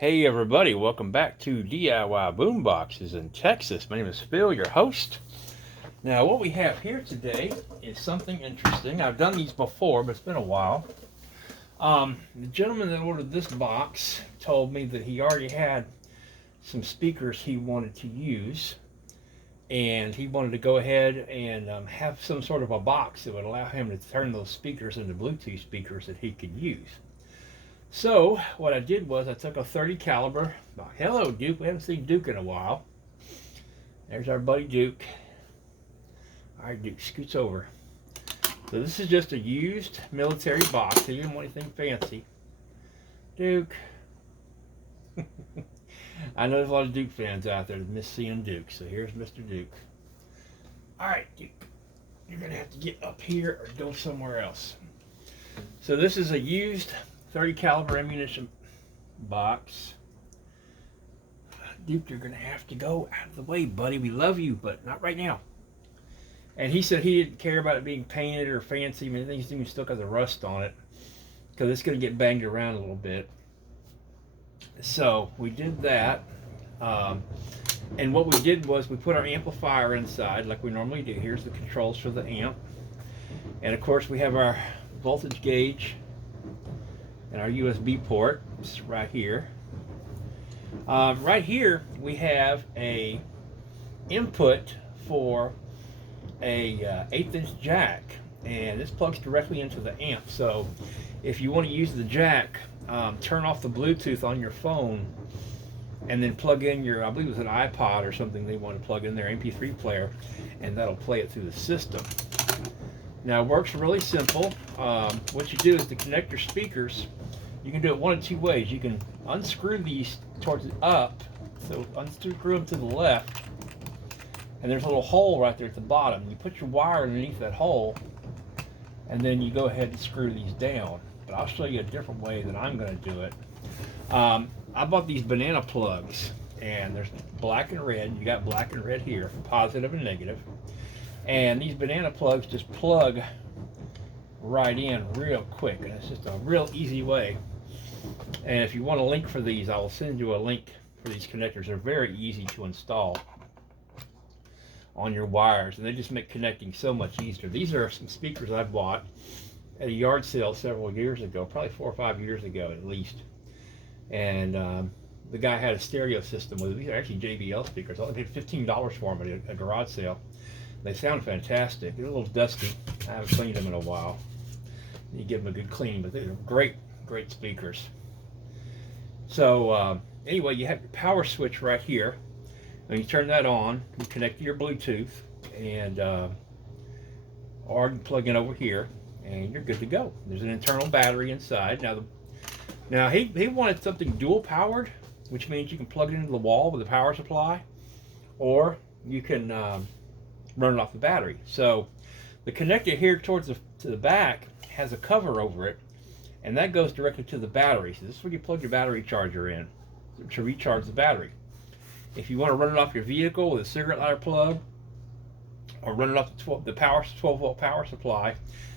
Hey everybody, welcome back to DIY Boomboxes in Texas. My name is Phil, your host. Now what we have here today is something interesting. I've done these before, but it's been a while. The gentleman that ordered this box told me that he already had some speakers he wanted to use, and he wanted to go ahead and have some sort of a box that would allow him to turn those speakers into Bluetooth speakers that he could use. So what I did was I took a 30 caliber. Hello, Duke. We haven't seen Duke in a while. There's our buddy Duke. All right, Duke, scoots over. So this is just a used military box. He didn't want anything fancy. Duke. I know there's a lot of Duke fans out there that miss seeing Duke. So here's Mr. Duke. All right, Duke. You're going to have to get up here or go somewhere else. So this is a used 30 caliber ammunition box. Duke, you're gonna have to go out of the way, buddy. We love you, but not right now. And he said he didn't care about it being painted or fancy. I mean, things even still got the rust on it because it's gonna get banged around a little bit. So we did that. And what we did was we put our amplifier inside like we normally do. Here's the controls for the amp. And of course we have our voltage gauge and our USB port is right here. Right here we have a input for a 1/8 inch jack, and this plugs directly into the amp. So if you want to use the jack, turn off the Bluetooth on your phone and then plug in your, I believe it was an iPod or something they want to plug in their MP3 player, and that'll play it through the system. Now it works really simple. What you do is to connect your speakers, you can do it one of two ways. You can unscrew these towards the up, so unscrew them to the left, and there's a little hole right there at the bottom. You put your wire underneath that hole, and then you go ahead and screw these down. But I'll show you a different way that I'm going to do it. I bought these banana plugs, and there's black and red. You got black and red here, positive and negative. And these banana plugs just plug right in real quick, and it's just a real easy way. And if you want a link for these, I will send you a link for these connectors. They're very easy to install on your wires, and they just make connecting so much easier. These are some speakers I bought at a yard sale several years ago, probably 4 or 5 years ago at least. And the guy had a stereo system with it. These are actually JBL speakers. I paid $15 for them at a garage sale. They sound fantastic. They're a little dusty. I haven't cleaned them in a while. You give them a good clean, but they're great speakers. So anyway, you have your power switch right here. When you turn that on, you connect to your Bluetooth, and or you can plug in over here, and you're good to go. There's an internal battery inside. Now he wanted something dual powered, which means you can plug it into the wall with a power supply, or you can run it off the battery. So the connector here towards the back has a cover over it, and that goes directly to the battery. So this is where you plug your battery charger in to recharge the battery. If you want to run it off your vehicle with a cigarette lighter plug, or run it off the 12-volt power supply,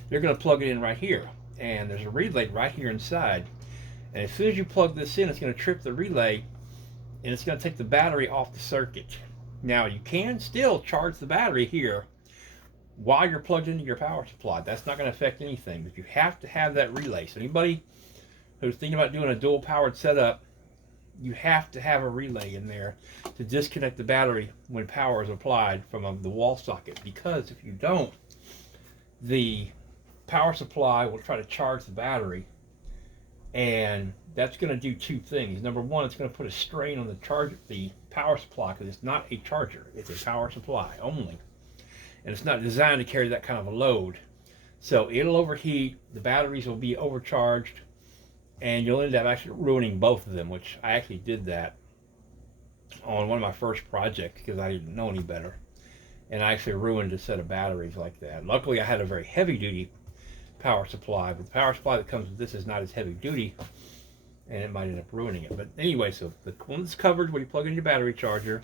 you're going to plug it in right here. And there's a relay right here inside. And as soon as you plug this in, it's going to trip the relay, and it's going to take the battery off the circuit. Now you can still charge the battery here while you're plugged into your power supply. That's not going to affect anything, but you have to have that relay. So anybody who's thinking about doing a dual powered setup, you have to have a relay in there to disconnect the battery when power is applied from the wall socket, because if you don't, the power supply will try to charge the battery, and that's going to do two things. Number one, it's going to put a strain on the power supply, because it's not a charger, it's a power supply only, and it's not designed to carry that kind of a load. So it'll overheat, the batteries will be overcharged, and you'll end up actually ruining both of them, which I actually did that on one of my first projects because I didn't know any better, and I actually ruined a set of batteries like that. Luckily I had a very heavy duty power supply, but the power supply that comes with this is not as heavy duty, and it might end up ruining it. But anyway, so the one that's covered is where you plug in your battery charger,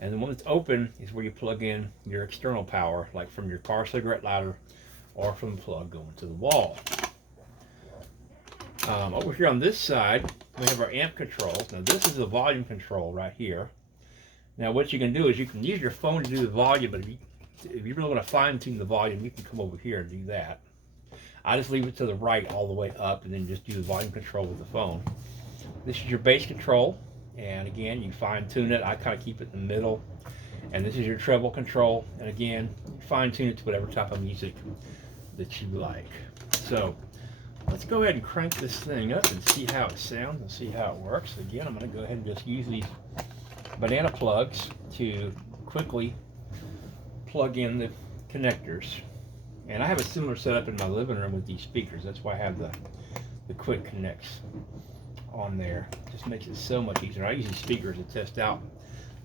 and the one that's open is where you plug in your external power, like from your car cigarette lighter or from the plug going to the wall. Over here on this side, we have our amp control. Now this is the volume control right here. Now what you can do is you can use your phone to do the volume, but if you really want to fine tune the volume, you can come over here and do that. I just leave it to the right all the way up and then just do the volume control with the phone. This is your bass control, and again, you fine tune it. I kind of keep it in the middle. And this is your treble control, and again, you fine tune it to whatever type of music that you like. So let's go ahead and crank this thing up and see how it sounds and see how it works. Again, I'm going to go ahead and just use these banana plugs to quickly plug in the connectors. And I have a similar setup in my living room with these speakers. That's why I have the quick connects on there. It just makes it so much easier. I use these speakers to test out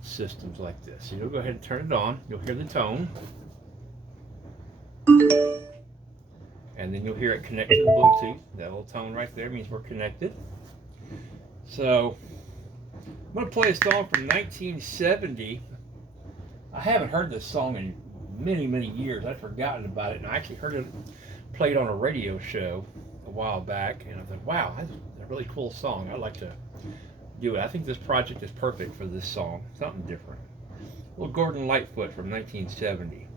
systems like this. So you'll go ahead and turn it on. You'll hear the tone. And then you'll hear it connect to the Bluetooth. That little tone right there means we're connected. So I'm going to play a song from 1970. I haven't heard this song in many, many years. I'd forgotten about it, and I actually heard it played on a radio show a while back, and I thought, wow, that's a really cool song. I'd like to do it. I think this project is perfect for this song. Something different. A little Gordon Lightfoot from 1970.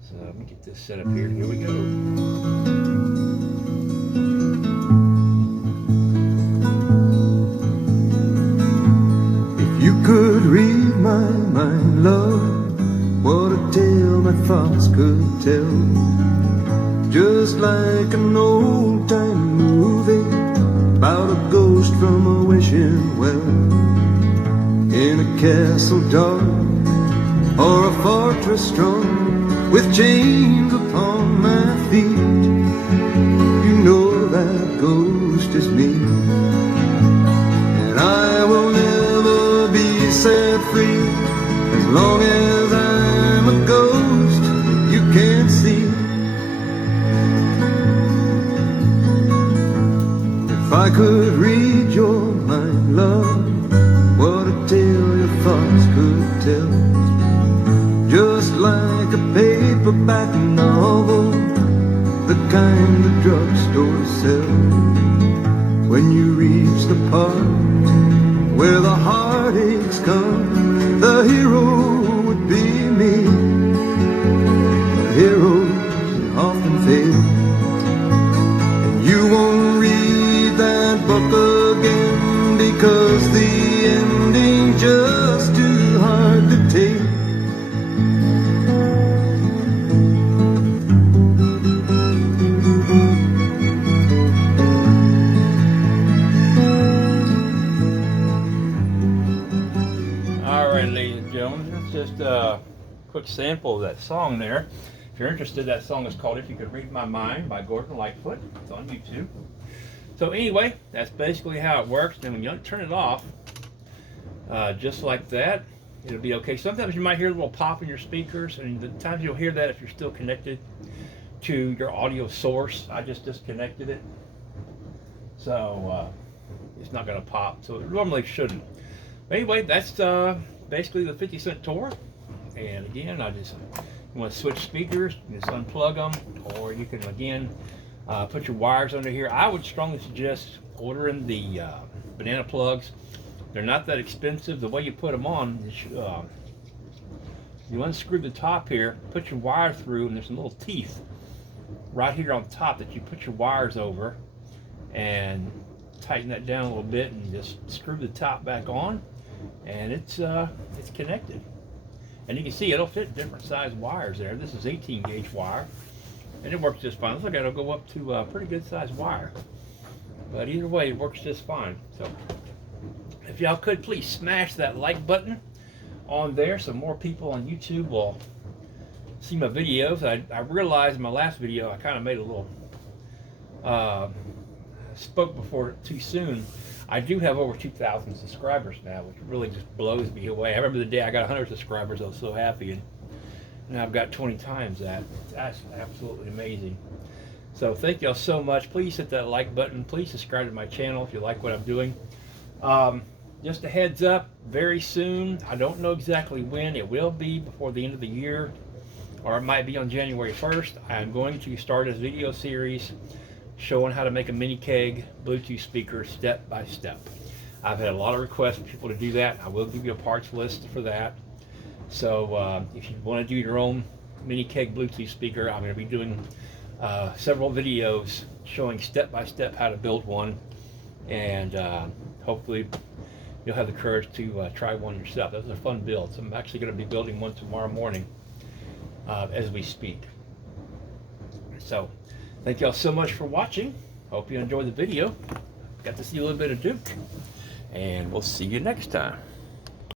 So let me get this set up here. Here we go. If you could read my mind, love, what a tale my thoughts could tell. Just like an old-time movie about a ghost from a wishing well, in a castle dark or a fortress strong, with chains upon my feet. You know that ghost is me, and I will never be set free as long as I'm a ghost that you can't see. If I could read your mind, love, what a tale your thoughts could tell. Just like a paperback novel, the kind the drugstores sell. When you reach the part where the heartaches come, the hero would be me. But heroes often fail, and you won't read that book again because the ending's just too hard to take. Just a quick sample of that song there. If you're interested, that song is called If You Could Read My Mind by Gordon Lightfoot. It's on YouTube. So anyway, that's basically how it works. And when you turn it off, just like that, it'll be okay. Sometimes you might hear a little pop in your speakers, and the times you'll hear that if you're still connected to your audio source. I just disconnected it, so it's not going to pop. So it normally shouldn't. But anyway, that's basically the 50 Cent Tour. And again, you want to switch speakers, you just unplug them, or you can again put your wires under here. I would strongly suggest ordering the banana plugs. They're not that expensive. The way you put them on is you unscrew the top here, put your wire through, and there's some little teeth right here on top that you put your wires over, and tighten that down a little bit and just screw the top back on, and it's connected. And you can see it'll fit different size wires there. This is 18 gauge wire, and it works just fine. Looks like it'll go up to a pretty good size wire, but either way it works just fine. So if y'all could please smash that like button on there so more people on YouTube will see my videos. I realized in my last video I kind of made a little spoke before too soon. I do have over 2,000 subscribers now, which really just blows me away. I remember the day I got 100 subscribers, I was so happy, and now I've got 20 times that. That's absolutely amazing. So thank y'all so much. Please hit that like button. Please subscribe to my channel if you like what I'm doing. Just a heads up, very soon, I don't know exactly when, it will be before the end of the year, or it might be on January 1st. I'm going to start a video series showing how to make a mini keg Bluetooth speaker step by step. I've had a lot of requests for people to do that. I will give you a parts list for that. So if you want to do your own mini keg Bluetooth speaker, I'm going to be doing several videos showing step by step how to build one, and hopefully you'll have the courage to try one yourself. Those are fun builds. I'm actually going to be building one tomorrow morning as we speak. So thank y'all so much for watching. Hope you enjoyed the video. Got to see a little bit of Duke, and we'll see you next time.